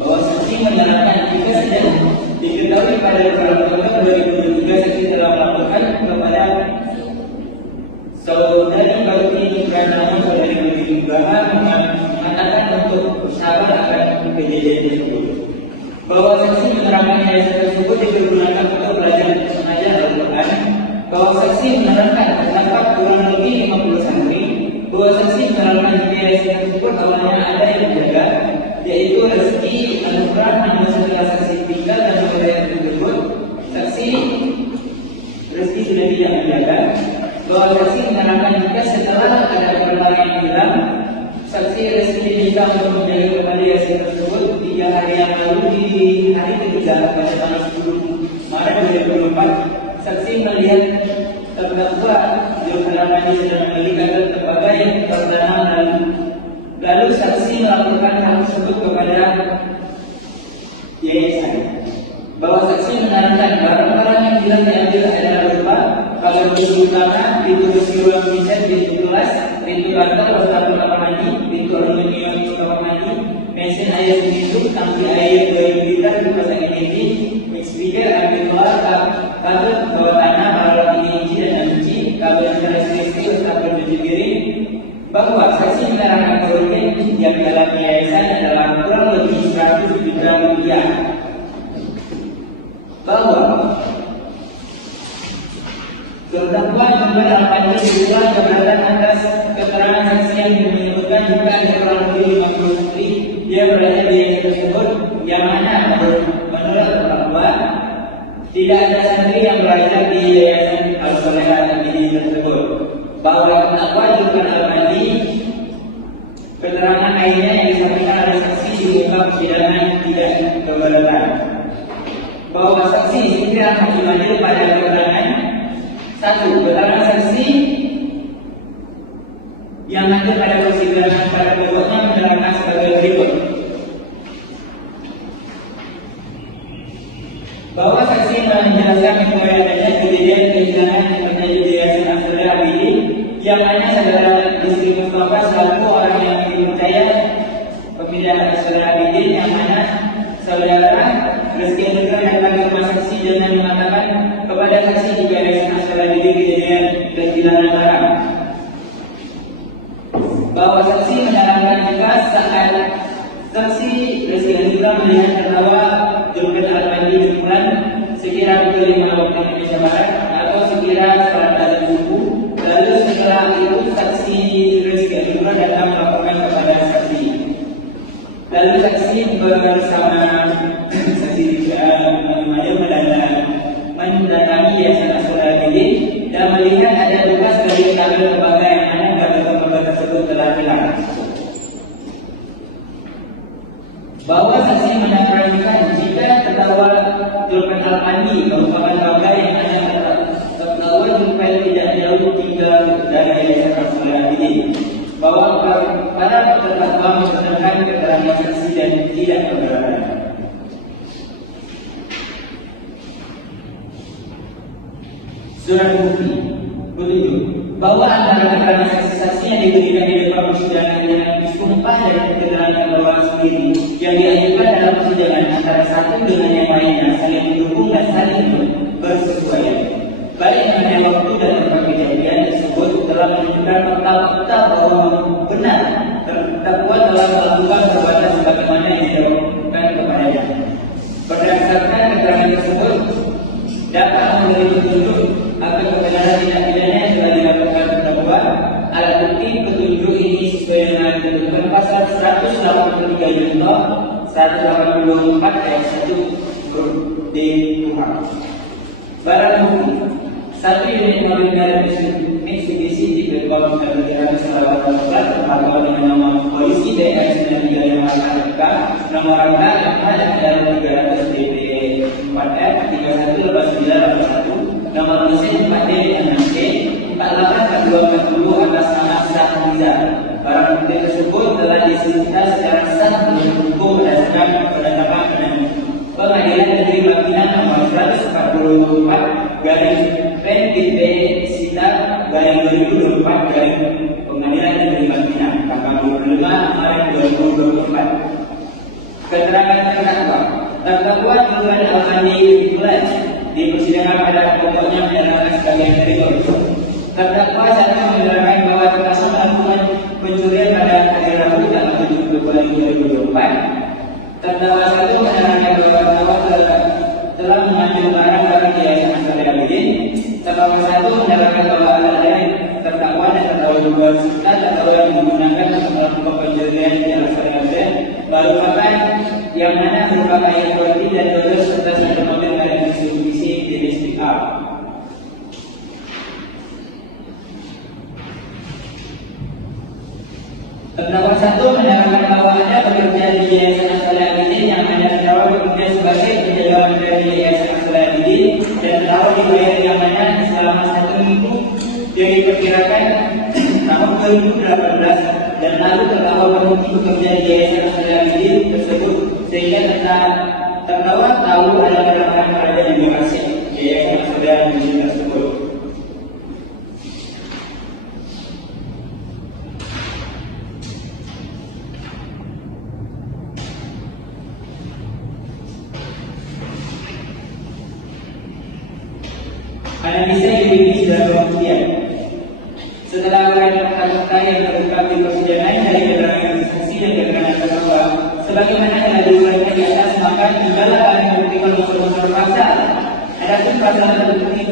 bahwa saksi menerangkan jika sedang diketahui pada bulan Oktober 2023 saksi telah melaporkan kepada saudari Baruti Pranama saudari Baruti Bahar mengatakan untuk bersabar akan kejadian tersebut, bahwa saksi menerangkan yayasan tersebut dipergunakan untuk belajar mengajar Al-Quran, bahwa saksi menerangkan terdapat kurang lebih 50 santri, bahwa saksi menerangkan jika yayasan tersebut awalnya ada yang menjaga, yaitu Reski Anugrah, namun setelah saksi tinggal dan wilayah tersebut saksi Reski sudah tidak menjaga, bahwa saksi menerangkan jika setelah ada barang yang hilang, saksi Reski diminta untuk menjaga kembali yayasan tersebut pada tanggal 10 Maret 2024, saksi melihat terdakwa Zulpan Al-Mandi sedang meninggalkan sebagai perdana, lalu saksi melaporkan hal tersebut kepada yayasan. Bahwa saksi menerangkan barang-barang yang hilang diambil adalah berupa pagar pintu utama, pintu besi ruang miset, pintu gelas, pintu lantai wastafel kamar mandi, pintu aluminium kamar mandi, mesin air minum, tangki air 2 liter, kipas angin inti, mix speaker, ambil keluar, kabel bawah tanah, alat inci dan kunci, kabel internet listrik, wastafel cuci piring. Bahwa saksi menerangkan kerugian yang dalam yayasan adalah kurang lebih 100 juta rupiah. Bahwa terdakwa Zulpan Al-Mandi diduga keberatan atas keterangan saksi yang menyebutkan jika ada kurang lebih 50 santri dia berada di yayasan tersebut, yang mana menurut terdakwa tidak ada santri yang berada di yayasan Al-Solehah Al-Bidin tersebut. Bahwa terdakwa Zulpan Al-Mandi keterangan lainnya yang disampaikan oleh saksi di muka persidangan tidak keberatan. Bahwa saksi Indra Haji Madil pada keterangan 1. Keterangan saksi yang hadir pada persidangan pada pokoknya menerangkan sebagai berikut. Bahwa saksi menjelaskan bahwa adanya kejadian kehilangan yang terjadi di Yayasan Al-Solehah Al-Bidin, yang mana saudara istri Mustafa selaku orang yang dipercaya pemindahan Al-Solehah Al-Bidin, yang mana saudara Rizky Hendra datang ke rumah saksi dengan mengatakan kepada saksi jika Yayasan Al-Solehah Al-Bidin kejadian kehilangan barang. Bahwa saksi menerangkan juga saat saksi Rizky Hendra melihat terdakwa Zulpan Al-Mandi berpulang sekira pukul 5 waktu Indonesia Barat atau sekira saat azan subuh. Lalu setelah itu saksi Rizky Hendra datang melaporkan kepada saksi. Lalu saksi bersama saksi mendatangi Yayasan Al-Solehah Al-Bidin dan melihat ada bekas dari kabel lembaga yang mana kabel lembaga tersebut telah hilang. Bahwa saksi menerangkan jika terdakwa Zulpan Al-Mandi merupakan lembaga yang mana terdakwa Zulpan tidak jauh tinggal dari Yayasan Al-Solehah Al-Bidin. Bahwa para terdakwa membenarkan keterangan saksi dan tidak keberatan. Surat bukti petunjuk bahwa antara keterangan saksi-saksi yang diberikan di depan persidangan dengan disumpah dari keterangan terdakwa sendiri yang diajukan dalam persidangan antara satu dengan yang lainnya saling mendukung dan saling bersesuaian. Baik mengenai waktu dan tempat kejadian tersebut telah menunjukkan fakta-fakta bahwa benar terdakwa telah melakukan perbuatan sebagaimana yang dilakukan kepadanya. Berdasarkan keterangan tersebut dapat memberi petunjuk akan kebenaran tindak pidana yang telah dilakukan terdakwa. Alat bukti petunjuk ini sesuai dengan ketentuan pasal 183 junto 184 ayat 1 huruf D KUHP. Barang bukti 1 unit mobil merek Mitsubishi di gerbang Negara Sarawak Tempat terpantau dengan nama polisi DR 93 yang AFK nomor angka dan 300 DP 4F 31 nomor mesin 4D dan 6D 484240 atas nama Sahriza. Barang bukti tersebut telah disita secara sah menurut hukum berdasarkan penetapan Pengadilan Negeri Bapina nomor 144 garing PNBP Sita garing 2024 garing Pengadilan Negeri Bapina tanggal 25 Maret 2024. Keterangan terdakwa Zulpan Al-Mandi Bulan di persidangan pada pokoknya menyatakan sebagai berikut. Terdakwa satu menerangkan bahwa terpaksa melakukan pencurian pada hari Rabu tanggal 7 Februari 2024. Terdakwa satu menerangkan bahwa terdakwa telah mengambil barang dari Yayasan Al-Solehah Al-Bidin. Terdakwa satu menerangkan bahwa ada terdakwa dan terdakwa juga terdakwa yang menggunakan untuk melakukan pencurian di Al-Solehah Al-Bidin merupakan yang mana merupakan yang kualiti dan dodol serta satu mobil merek Mitsubishi jenis pick up. Terdakwa satu menerangkan bahwa ada pekerja di Yayasan Al-Solehah Al-Bidin yang mana terdakwa bekerja sebagai penjaga bekerja di Yayasan Al-Abidin tersebut sehingga terdakwa tahu ada orang-orang berada di lokasi Yayasan Al-Abidin tersebut. Analisa yuridis dalam pembuktian. Setelah berada fakta-fakta yang terungkap di persidangan dari keterangan saksi dan keterangan terdakwa, sebagaimana yang diuraikan di atas, maka tinggallah kami membuktikan unsur-unsur pasal. Adapun pasal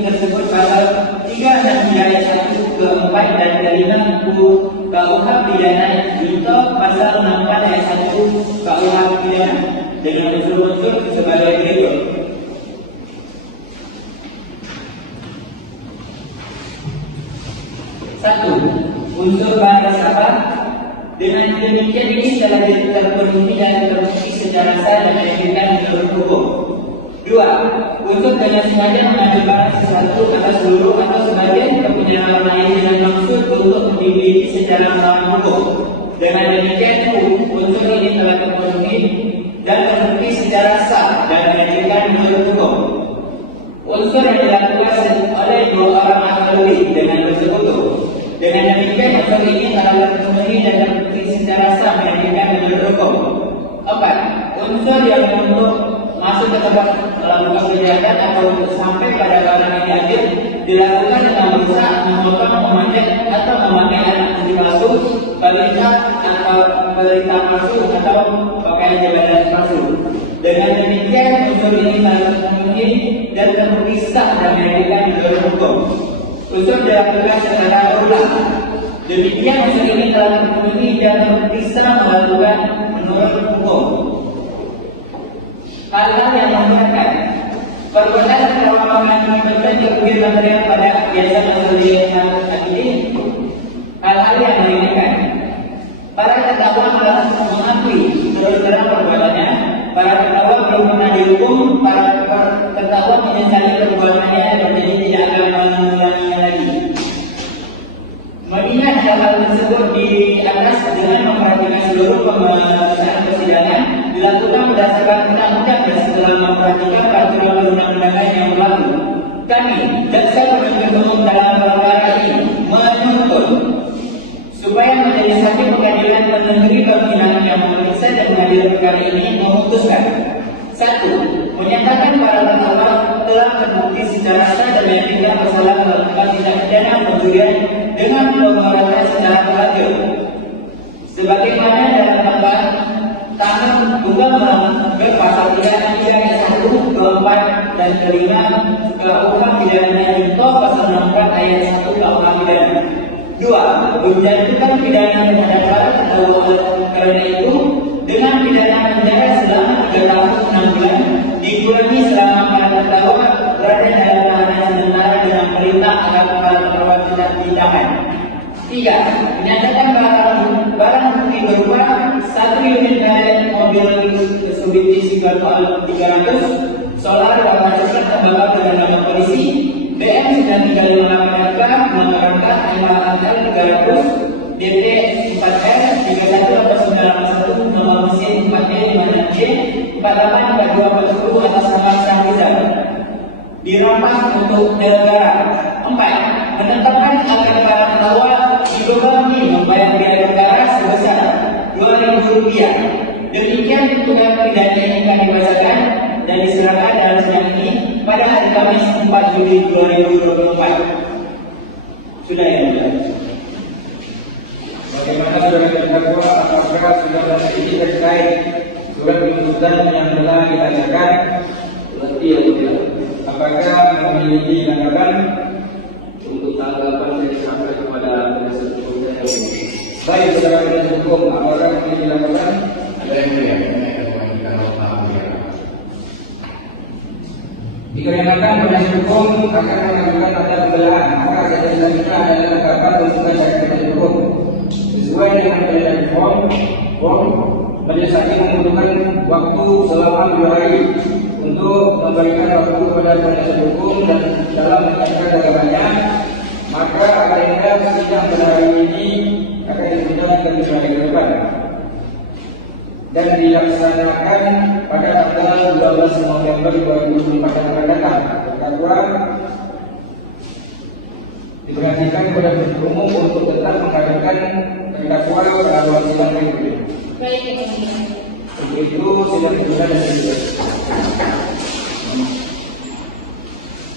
tersebut pasal 363 ayat 1 ke 4 dan ke 5 KUH pidana junto pasal 64 ayat 1 KUH pidana dengan unsur-unsur sebagai berikut. 1. Unsur bahan resapan. Dengan demikian ini telah terpenuhi dan terbukti secara sah dan meyakinkan menurut hukum. 2. Unsur dengan sengaja mengambil barang sesuatu atau seluruh atau sebagian kepunyaan orang lain dengan maksud untuk dimiliki secara melawan hukum. Dengan demikian unsur ini telah terpenuhi dan terbukti secara sah dan meyakinkan menurut hukum. Unsur yang dilakukan oleh dua orang atau lebih dengan bersekutu. Dengan demikian unsur ini telah terpenuhi dan terbukti secara sah meyakinkan menurut hukum. 4. Unsur yang untuk masuk ke tempat melakukan kejahatan atau untuk sampai pada barang yang diambil dilakukan dengan merusak, memotong, memanjat atau memakai alat bukti palsu, balita atau berita palsu atau pakaian jabatan palsu. Dengan demikian unsur ini telah terpenuhi dan terbukti sah dan meyakinkan menurut hukum. Unsur dilakukan secara berulang. Demikian unsur ini telah terpenuhi dan terbukti sah melakukan menurut hukum. Hal-hal yang memberatkan. Perbuatan terdakwa mengakibatkan kerugian material pada Yayasan Al-Abidin. Hal-hal yang meringankan. Para terdakwa mengakui terus terang perbuatannya. Para terdakwa belum pernah dihukum. Para terdakwa menyesali perbuatannya dan jadi tidak akan mengulanginya lagi. Mengingat hal tersebut di atas dengan memperhatikan seluruh pemeriksaan persidangan dilakukan berdasarkan undang-undang dan setelah memperhatikan peraturan perundang-undangan yang berlaku, kami jaksa penuntut umum dalam perkara ini menuntut supaya majelis hakim pengadilan negeri Bangkinang yang memeriksa dan mengadili perkara ini memutuskan: 1. Menyatakan para terdakwa telah terbukti secara sah dan meyakinkan bersalah melakukan tindak pidana pencurian dengan pemerataan secara berlanjut, sebagaimana dalam tanggal tunggal pasal 3 ayat 1, 4 dan 5 KUH pidana junto pasal 64 ayat 1 KUH pidana. 2. Menjatuhkan pidana terhadap para terdakwa karena itu dengan pidana penjara selama 3 tahun 6 bulan dikurangi selama para terdakwa berada dalam tahanan sementara dengan perintah agar para terdakwa tidak ditahan. 3. Menyatakan barang bukti berupa 1 unit merek mobil Mitsubishi Lancer 300, solar warna coklat terbakar dengan nama polisi, BM 9358 FK, nomor angkat MHL 300, DT 4R 318981, nomor mesin 4D 56J 484240 atas nama Syahrizal. Dirampas untuk negara. 4. Menetapkan agar para terdakwa dibebani membayar biaya negara sebesar Rp2.000. Demikian tuntutan pidana ini akan dibacakan dan diserahkan dalam sidang ini pada hari Kamis 4 Juli 2024. Sudah ya, sudah. Bagaimana saudara terdakwa apakah sudah ada ini terkait surat tuntutan yang telah ditanyakan? Apakah memiliki tanggapan? Untuk tanggapan saya sampai kepada penasihat hukum saya. Baik, saudara penasihat hukum, apakah memiliki tanggapan? Ada yang mulia, kita paham ya. Dikarenakan penasihat hukum akan mengajukan tanda pembelaan, maka saja selanjutnya adalah tanggapan tuntutan dari penasihat hukum. Sesuai dengan penasihat hukum, majelis hakim membutuhkan waktu selama 2 hari untuk memberikan waktu kepada penasihat hukum dan dalam menyampaikan tanggapannya, maka agenda sidang pada hari ini akan ditunda hingga 3 hari ke depan. dan dilaksanakan pada tanggal 12 November 2005 yang akan datang. Terdakwa diperhatikan kepada penuntut umum untuk tetap menghadirkan terdakwa pada ruang sidang berikutnya. Baik, Yang Mulia. Untuk itu sidang ditunda dan ditutup.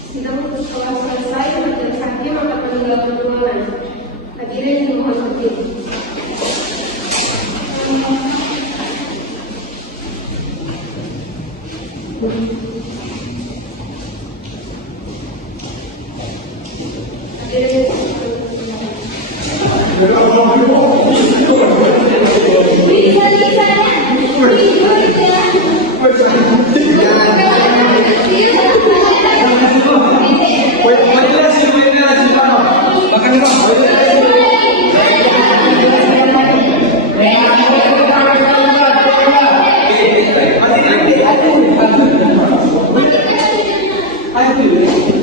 Sidang telah selesai, majelis hakim akan meninggalkan ruangan. Hadirin dimohon berdiri. Ayo